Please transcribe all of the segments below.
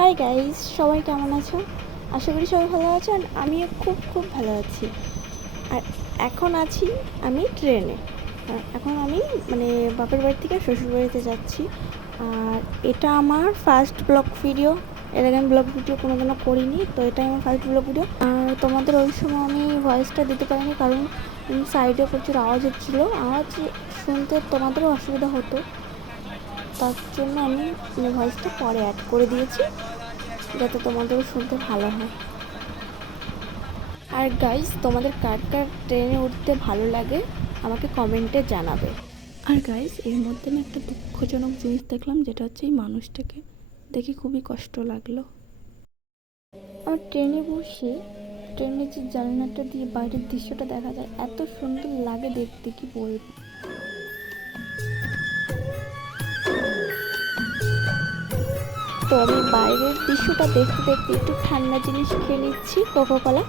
Hi guys, সবাই কেমন আছো? আশা করি সবাই ভালো আছো। আর আমিও খুব খুব ভালো আছি। আর এখন আছি আমি ট্রেনে। এখন আমি বাপের বাড়ি থেকে শ্বশুর বাড়িতে যাচ্ছি। আর এটা আমার ফার্স্ট ব্লগ ভিডিও। এর আগে আমি ব্লগ ভিডিও কোনোদিনও করিনি, তো এটাই আমার ফার্স্ট ব্লগ ভিডিও। আর তোমাদের ওই সময় আমি ভয়েসটা দিতে পারিনি, কারণ সাইডে প্রচুর আওয়াজ হচ্ছিলো। আওয়াজ শুনতে তোমাদেরও অসুবিধা হতো, তার জন্য আমি ভয়েসটা পরে অ্যাড করে দিয়েছি, যাতে তোমাদেরও শুনতে ভালো হয়। আর গাইস, তোমাদের কার কার ট্রেনে উঠতে ভালো লাগে আমাকে কমেন্টে জানাবে। আর গাইস, এর মধ্যে আমি একটা দুঃখজনক জিনিস দেখলাম, যেটা হচ্ছে এই মানুষটাকে দেখে খুবই কষ্ট লাগলো। আমার ট্রেনে বসে ট্রেনের যে জানলাটা দিয়ে বাইরের দৃশ্যটা দেখা যায়, এত সুন্দর লাগে দেখতে, কি বলবো। তো আমি বাইরের দৃশ্যটা দেখতে দেখতে একটু ঠান্ডা জিনিস খেয়ে নিচ্ছি, কোকোকলা।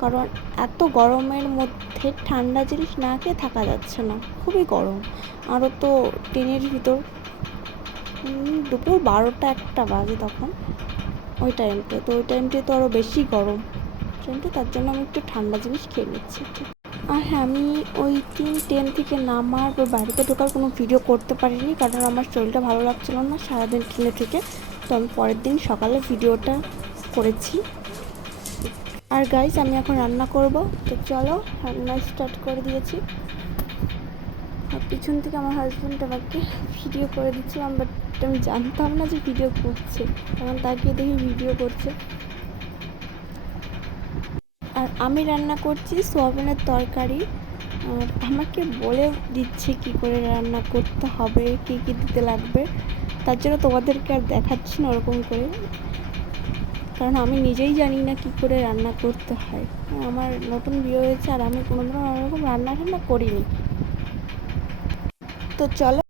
কারণ এত গরমের মধ্যে ঠান্ডা জিনিস না খেয়ে থাকা যাচ্ছে না, খুবই গরম। আরও তো ট্রেনের ভিতর দুপুর 12টা-1টা বাজে তখন, ওই টাইমটা তো আরও বেশি গরম ট্রেনটা, তার জন্য আমি একটু ঠান্ডা জিনিস খেয়ে নিচ্ছি। আর হ্যাঁ, আমি ওই ট্রেন থেকে নামার বা বাড়িতে ঢোকার কোনো ভিডিও করতে পারিনি, কারণ আমার শরীরটা ভালো লাগছিল না সারাদিন ট্রেনে থেকে। তো আমি পরের দিন সকালে ভিডিওটা করেছি। আর গাইস, আমি এখন রান্না করব, তো চলো রান্না স্টার্ট করে দিয়েছি। আর পিছন থেকে আমার হাজব্যান্ড আমাকে ভিডিও করে দিচ্ছিলাম, বাট আমি জানতাম না যে ভিডিও করছে, তখন তাকে দেখি ভিডিও করছে। আর আমি রান্না করছি সোয়াবিনের তরকারি। আর আমাকে বলে দিচ্ছে কি করে রান্না করতে হবে, কী কী দিতে লাগবে। তার জন্য তোমাদেরকে আর দেখাচ্ছি না ওরকম করে, কারণ আমি নিজেই জানি না কী করে রান্না করতে হয়। আমার নতুন বিয়ে হয়েছে, আর আমি কোনোদিনও ওরকম রান্না করিনি। তো চলো।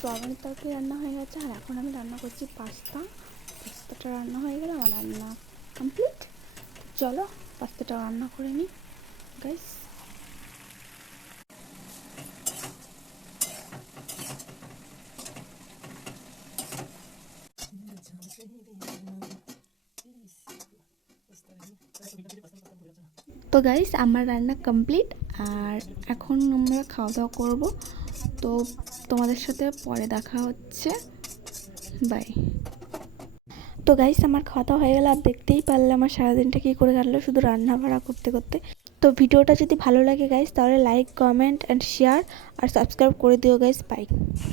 সোয়াবিনের তরকারি রান্না হয়ে গেছে, আর এখন আমি রান্না করছি পাস্তাটা রান্না হয়ে গেলে আমার রান্না কমপ্লিট। চলো পাস্তাটা রান্না করে নিই গাইস। তো গাইস, আমার রান্না কমপ্লিট, আর এখন আমরা খাওয়া দাওয়া করবো। তো তোমাদের সাথে পরে দেখা হচ্ছে, বাই। তো গাইস, আমার খাওয়া দাওয়া হয়ে গেল, আর দেখতেই পারলে আমার সারাদিনটা কী করে কাটলো শুধু রান্না বাড়া করতে করতে। তো ভিডিওটা যদি ভালো লাগে গাইস, তাহলে লাইক, কমেন্ট অ্যান্ড শেয়ার আর সাবস্ক্রাইব করে দিও গাইস। বাই।